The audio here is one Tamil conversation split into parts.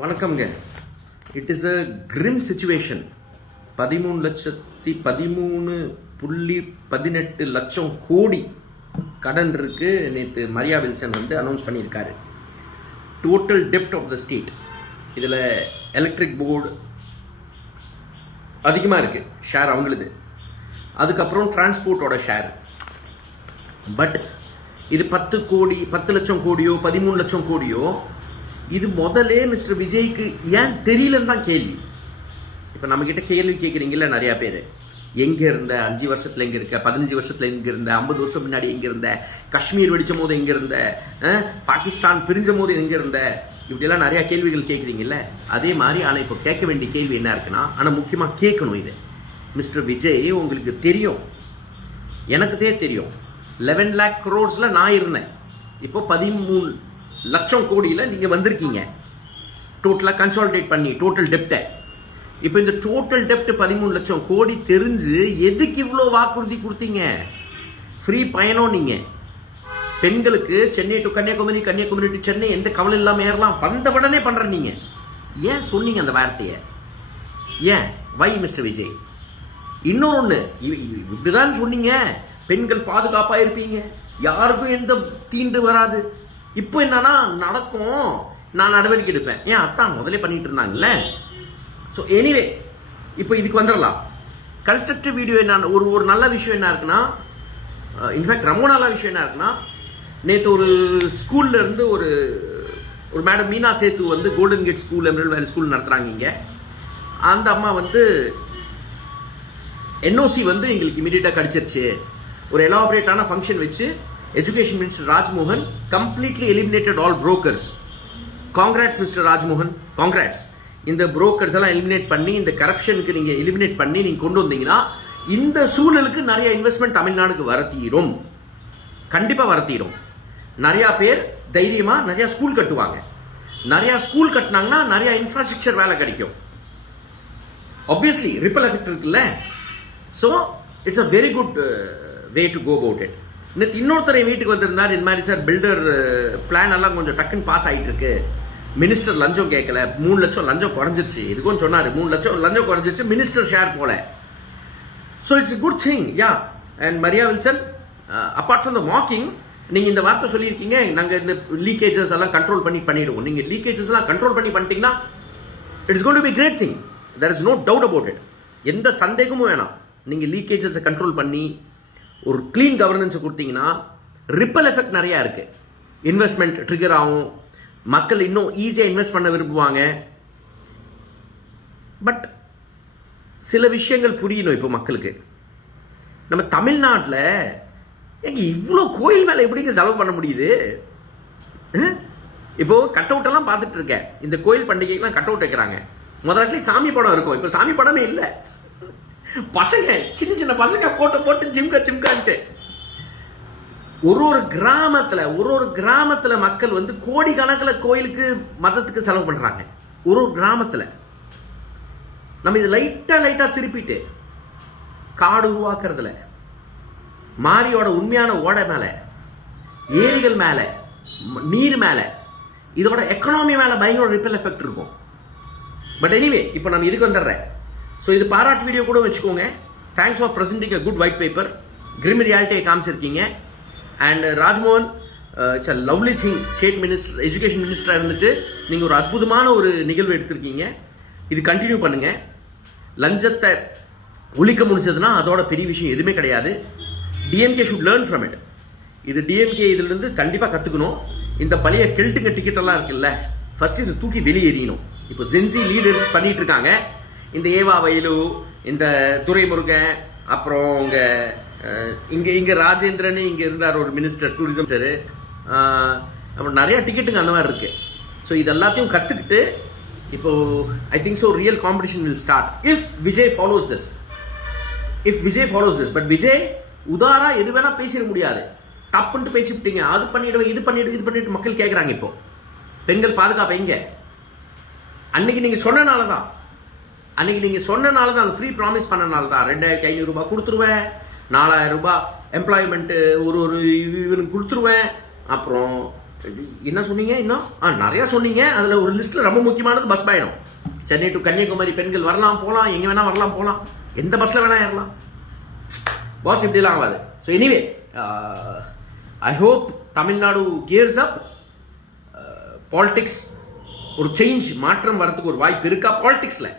வணக்கம்ங்க. It is a grim situation. 13,13.18 crore கடன் இருக்கு. நேற்று மரியா வில்சன் வந்து அனௌன்ஸ் பண்ணியிருக்காரு. டோட்டல் டெப்ட் ஆஃப் த ஸ்டேட். இதில் எலக்ட்ரிக் போர்டு அதிகமாக இருக்கு ஷேர் அவங்களுது. அதுக்கப்புறம் டிரான்ஸ்போர்ட்டோட ஷேர். பட் இது 10 லட்சம் கோடியோ 13 லட்சம் கோடியோ இது முதலே மிஸ்டர் விஜய்க்கு ஏன் தெரியலன்னு தான் கேள்வி. இப்போ நம்மக்கிட்ட கேள்வி கேட்குறீங்கல்ல நிறையா பேர், எங்கே இருந்த 5 வருஷத்தில் எங்கே இருக்க, 15 வருஷத்தில் எங்கே இருந்த, 50 வருஷம் முன்னாடி எங்கே இருந்த, காஷ்மீர் வெடிச்சும் போது எங்கே இருந்த, பாகிஸ்தான் பிரிஞ்ச போது எங்கே இருந்த, இப்படியெல்லாம் நிறையா கேள்விகள் கேட்குறீங்கல்ல. அதே மாதிரி ஆனால் இப்போ கேட்க வேண்டிய கேள்வி என்ன இருக்குன்னா, ஆனால் முக்கியமாக கேட்கணும் இது. மிஸ்டர் விஜய் உங்களுக்கு தெரியும், எனக்குதே தெரியும், 11 lakh crores நான் இருந்தேன். இப்போ 13 லட்சம் கோடியில் நீங்கள் வந்திருக்கீங்க டோட்டலாக கன்சாலிடேட் பண்ணி டோட்டல் டெப்டை. இப்போ இந்த டோட்டல் டெப்ட் 13 லட்சம் கோடி தெரிஞ்சு எதுக்கு இவ்வளோ வாக்குறுதி கொடுத்தீங்க? ஃப்ரீ பயணம். நீங்கள் பெண்களுக்கு சென்னை டு கன்னியாகுமரி, கன்னியாகுமரி டு சென்னை எந்த கவலை இல்லாமல் ஏறலாம், வந்த உடனே பண்ணுற நீங்கள் ஏன் சொன்னீங்க அந்த வார்த்தையை? ஏன் வை மிஸ்டர் விஜய்? இன்னொன்று இப்படிதான் சொன்னீங்க, பெண்கள் பாதுகாப்பாக இருப்பீங்க, யாருக்கும் எந்த தீண்டு வராது. இப்போ என்னன்னா நடக்கும், நான் நடவடிக்கை எடுப்பேன். ஏன் அத்தான் முதலே பண்ணிட்டு இருந்தாங்கல்ல. ஸோ எனிவே இப்போ இதுக்கு வந்துடலாம். கன்ஸ்ட்ரக்டிவ் வீடியோ என்ன, ஒரு நல்ல விஷயம் என்ன இருக்குன்னா, இன்ஃபேக்ட் ரொம்ப நல்ல விஷயம் என்ன இருக்குன்னா, நேற்று ஒரு ஸ்கூல்ல இருந்து ஒரு மேடம் மீனா சேத்து வந்து கோல்டன் கேட் ஸ்கூல், எம்ரல் வேலி ஸ்கூல் நடத்துகிறாங்க இங்கே. அந்த அம்மா வந்து என்ஓசி வந்து எங்களுக்கு இமீடியட்டாக கிடச்சிருச்சு. ஒரு எலாபரேட்டான ஃபங்க்ஷன் வச்சு education minister Rajmohan completely eliminated all brokers. Congrats mister Rajmohan, congrats. இந்த புரோக்கர்ஸ் எல்லாம் எலிமினேட் பண்ணி, இந்த கரப்ஷனுக்கு நீங்க எலிமினேட் பண்ணி நீங்க கொண்டு வந்தீங்கன்னா இந்த சூழலுக்கு நிறைய இன்வெஸ்ட்மெண்ட் தமிழ்நாடுக்கு வரத்தீரும், கண்டிப்பா வரத்தீரும். நிறைய பேர் தைரியமா நிறைய ஸ்கூல் கட்டுவாங்க. நிறைய ஸ்கூல் கட்டினாங்கன்னா நிறைய இன்ஃப்ராஸ்ட்ரக்சர் வேலை கிடைக்கும். ஆப்வியஸ்லி ரிப்பல் எஃபெக்ட் இருக்குல்ல. So it's a very good way to go about it. நேற்று இன்னொருத்தரை வீட்டுக்கு வந்திருந்தார். இந்த மாதிரி சார் பில்டர் பிளான் எல்லாம் கொஞ்சம் டக்குன்னு பாஸ் ஆகிட்டு இருக்கு, மினிஸ்டர் லஞ்சம் கேட்கல, 3 லட்சம் லஞ்சம் குறைஞ்சிருச்சு, இதுக்கும் சொன்னார் 3 லட்சம் லஞ்சம் குறைஞ்சிருச்சு, மினிஸ்டர் ஷேர் போல. So it's good thing yeah. And Maria Wilson, apart from the mocking, நீங்கள் இந்த வார்த்தை சொல்லியிருக்கீங்க, நாங்கள் இந்த லீக்கேஜஸ் எல்லாம் கண்ட்ரோல் பண்ணிடுவோம். நீங்கள் லீக்கேஜஸ் எல்லாம் கண்ட்ரோல் பண்ணிட்டீங்கன்னா it's going to be great thing. There is no doubt about it. எந்த சந்தேகமும் வேணாம். நீங்கள் லீக்கேஜஸை கண்ட்ரோல் பண்ணி ஒரு கிளீன் கவர்னன்ஸ் கொடுத்தீங்கன்னா ரிப்பல் எஃபெக்ட் நிறையா இருக்கு. இன்வெஸ்ட்மெண்ட் ட்ரிகர் ஆகும், மக்கள் இன்னும் ஈஸியாக இன்வெஸ்ட் பண்ண விரும்புவாங்க. பட் சில விஷயங்கள் புரியணும் இப்போ மக்களுக்கு. நம்ம தமிழ்நாட்டில் எங்க இவ்வளோ கோயில் மேலே எப்படிங்க செலவு பண்ண முடியுது? இப்போ கட் அவுட் எல்லாம் பார்த்துட்டு இருக்கேன். இந்த கோயில் பண்டிகைக்கெல்லாம் கட் அவுட் வைக்கிறாங்க. முதல்ல சாமி படம் இருக்கும், இப்போ சாமி படமே இல்லை. பசங்க சின்ன பசங்க போட்டு ஜிம்கான்ட்டு ஒரு கிராமத்துல மக்கள் வந்து கோடி கணக்கில் கோயிலுக்கு மதத்துக்கு செலவு பண்றாங்க. ஒரு கிராமத்துல நம்ம இது லைட்டா திருப்பிட்டு காடு உருவாக்குறதுல, மாரியோட உண்மையான ஓடை மேல, ஏரிகள் மேல, நீர் மேல, இதோட எக்கனாமி மேல பயங்கர ரிப்பல் எஃபெக்ட் இருக்கும். பட் எனிவே இப்போ நம்ம இதுக்கு வந்துடுறேன். ஸோ இது பாராட்டு வீடியோ கூட வச்சுக்கோங்க. Thanks for presenting a good white paper. Grim ரியாலிட்டியை காமிச்சிருக்கீங்க. And Rajmohan, it's a lovely thing. State minister, education மினிஸ்டராக இருந்துட்டு நீங்கள் ஒரு அற்புதமான ஒரு நிகழ்வு எடுத்திருக்கீங்க. இது கண்டினியூ பண்ணுங்க. லஞ்சத்தை ஒழிக்க முடிச்சதுன்னா அதோட பெரிய விஷயம் எதுவுமே கிடையாது. DMK should learn from it. இது டிஎம்கே இதுலேருந்து கண்டிப்பாக கற்றுக்கணும். இந்த பழைய கில்ட்டுங்க டிக்கெட் எல்லாம் இருக்குல்ல, ஃபர்ஸ்ட் இது தூக்கி வெளியேறியணும். இப்போ ஜென்சி லீட் பண்ணிட்டு இருக்காங்க. இந்த ஏவா வயலு, இந்த துரைமுருகன், அப்புறம் இங்க ராஜேந்திரன் இங்க இருந்தார் ஒரு மினிஸ்டர், டூரிசம் சார், அப்புறம் நிறைய டிக்கெட்டுங்க அந்த மாதிரி இருக்கு. ஸோ இது எல்லாத்தையும் கத்துக்கிட்டு இப்போ I think so real competition will start if Vijay follows this. But Vijay உதாரா எது வேணா பேசிட முடியாது. டப்புன்ட்டு பேசிவிட்டீங்க, அது பண்ணிடுவேன், இது பண்ணிட்டு மக்கள் கேட்குறாங்க. இப்போ பெண்கள் பாதுகாப்பு எங்க? அன்னைக்கு நீங்க சொன்னனால தான், அந்த ஃப்ரீ ப்ராமிஸ் பண்ணனால தான் 2500 ரூபாய் கொடுத்துருவேன், 4000 ரூபாய் எம்ப்ளாய்மெண்ட் ஒரு இவனுக்கு கொடுத்துருவேன், அப்புறம் என்ன சொன்னீங்க இன்னும் நிறையா சொன்னீங்க. அதில் ஒரு லிஸ்ட்டில் ரொம்ப முக்கியமானது பஸ் பயணம். சென்னை டு கன்னியாகுமரி பெண்கள் வரலாம் போகலாம், எங்கே வேணால் வரலாம் போகலாம், எந்த பஸ்ஸில் வேணால் ஏறலாம். பாஸ் இப்படிலாம் ஆகாது. So anyway I hope Tamil Nadu gears up. Politics ஒரு சேஞ்ச், மாற்றம் வரதுக்கு ஒரு வாய்ப்பு இருக்கா பாலிடிக்ஸில்?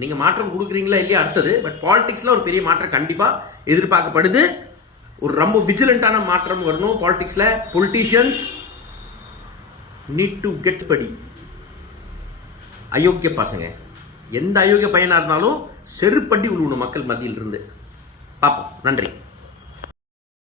நீங்கள் மாற்றம் கொடுக்குறீங்களா இல்லையா அடுத்தது, பட் பாலிடிக்ஸில் ஒரு பெரிய மாற்றம் கண்டிப்பாக எதிர்பார்க்கப்படுது. ஒரு ரொம்ப விஜிலண்டான மாற்றம் வரணும் பாலிடிக்ஸில். பொலிட்டீஷியன்ஸ் நீட் டு கெட் படி. அயோக்கிய பசங்க, எந்த அயோக்கிய பையனாக இருந்தாலும் செருப்படி உழுவணும் மக்கள் மத்தியில் இருந்து. பார்ப்போம். நன்றி.